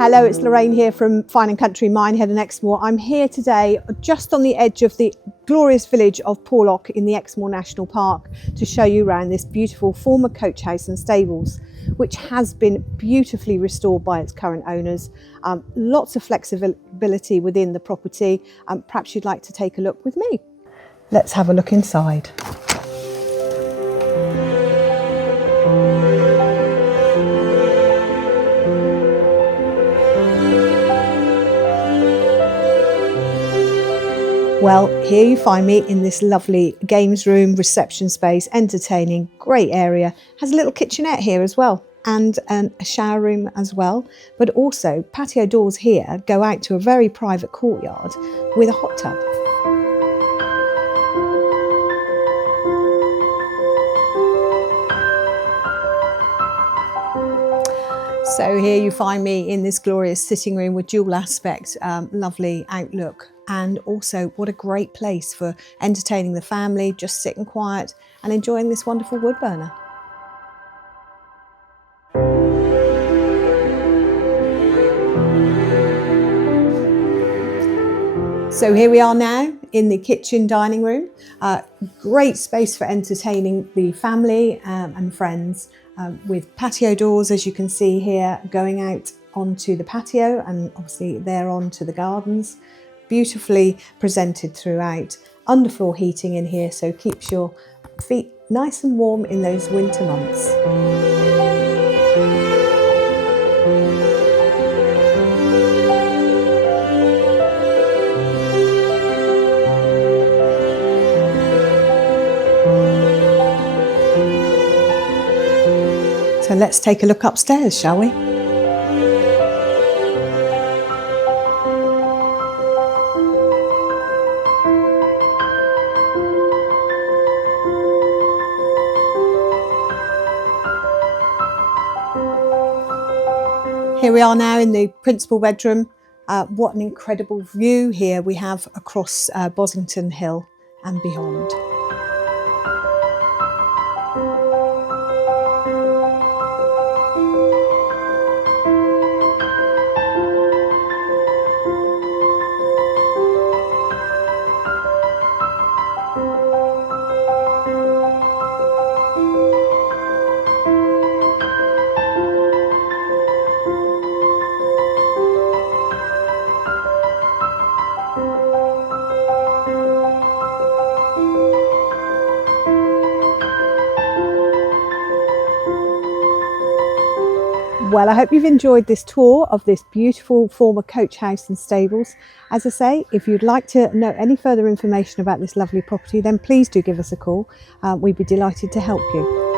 Hello, it's Lorraine here from Fine & Country Minehead in Exmoor. I'm here today just on the edge of the glorious village of Porlock in the Exmoor National Park to show you around this beautiful former coach house and stables, which has been beautifully restored by its current owners. Lots of flexibility within the property. Perhaps you'd like to take a look with me. Let's have a look inside. Well, here you find me in this lovely games room, reception space, entertaining, great area. Has a little kitchenette here as well, and a shower room as well. But also patio doors here go out to a very private courtyard with a hot tub. So here you find me in this glorious sitting room with dual aspect, lovely outlook. And also what a great place for entertaining the family, just sitting quiet and enjoying this wonderful wood burner. So here we are now in the kitchen dining room. Great space for entertaining the family and friends with patio doors, as you can see here, going out onto the patio and obviously there onto the gardens. Beautifully presented throughout. Underfloor heating in here, so keeps your feet nice and warm in those winter months. So let's take a look upstairs, shall we? Here we are now in the principal bedroom. What an incredible view here we have across Bosington Hill and beyond. Well, I hope you've enjoyed this tour of this beautiful former coach house and stables. As I say, if you'd like to know any further information about this lovely property, then please do give us a call. We'd be delighted to help you.